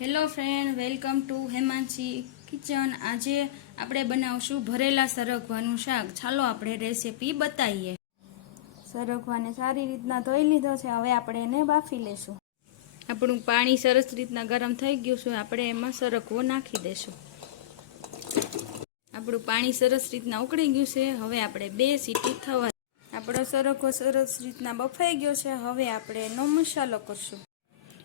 Hello friend, welcome to Hemanshi kitchen. આજે આપણે બનાવશું ભરેલા સરગવાનું શાક। ચાલો આપણે રેસીપી બતાવીએ। સરગવાને સારી રીતના ધોઈ લીધો છે। હવે આપણે એને બાફી લેશું। આપણું પાણી સરસ રીતના ગરમ થઈ ગયું છે। આપણે એમાં સરગવો નાખી દેશું। આપણું પાણી સરસ રીતના ઉકળી ગયું છે। હવે આપણે 2 સીટી થવા। આપણો સરગવો સરસ રીતના બફાઈ ગયો છે। હવે આપણે એનો મસાલો કરશું।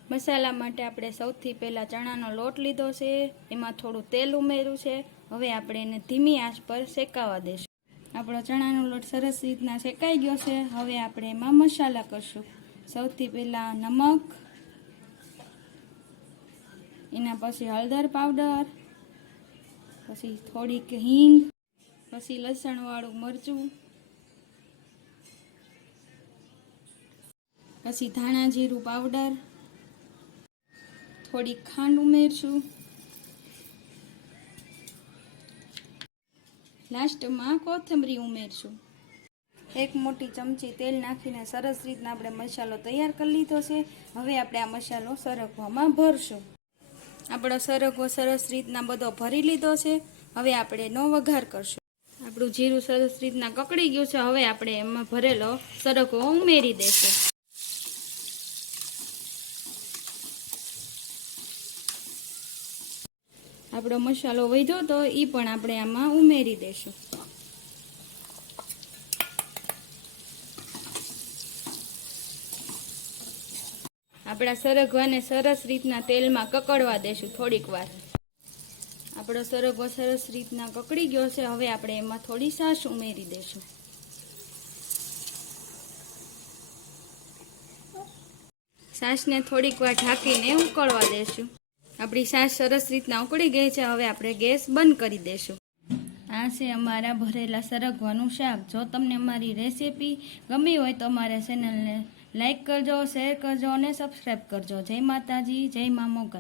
મસાલા માટે આપણે સૌથી પહેલાં ચણાનો લોટ લીધો છે। એમાં થોડું તેલ ઉમેર્યું છે। હવે આપણે એને ધીમી આંચ પર શેકાવા દઈશું। આપણો ચણાનો લોટ સરસ રીતના શેકાઈ ગયો છે। હવે આપણે એમાં મસાલા કરશું। સૌથી પહેલાં નમક, એના પછી હળદર પાવડર, પછી થોડીક હિંગ, પછી લસણવાળું મરચું, પછી ધાણા જીરું પાવડર, થોડી ખાંડ ઉમેરશું। લાસ્ટમાં કોથમરી ઉમેરશું। 1 મોટી ચમચી તેલ નાખીને સરસ રીતના આપણે મસાલો તૈયાર કરી લીધો છે। હવે આપણે આ મસાલો સરગવામાં ભરશું। આપણો સરગવો સરસ રીતના બધો ભરી લીધો છે। હવે આપણે એનો વઘાર કરશું। આપણું જીરું સરસ રીતના કકડી ગયું છે। હવે આપણે એમાં ભરેલો સરગવો ઉમેરી દઈશું। આપણો મસાલો વધ્યો તો એ પણ આપણે આમાં ઉમેરી દઈશું। આપણા સરગવાને સરસ રીતના તેલમાં કકડવા દઈશું થોડીક વાર। આપણો સરગવો સરસ રીતના કકડી ગયો છે। હવે આપણે એમાં થોડી છાશ ઉમેરી દઈશું। છાશને થોડીક વાર ઢાંકીને ઉકળવા દઈશું। આપણી છાશ સરસ રીતના ઉકળી ગઈ છે। હવે આપણે ગેસ બંધ કરી દઈશું। આ છે અમારા ભરેલા સરગવાનું શાક। જો તમને અમારી રેસીપી ગમી હોય તો અમારા ચેનલને લાઈક કરજો, શેર કરજો અને સબસ્ક્રાઈબ કરજો। જય માતાજી, જય મા મોગલ।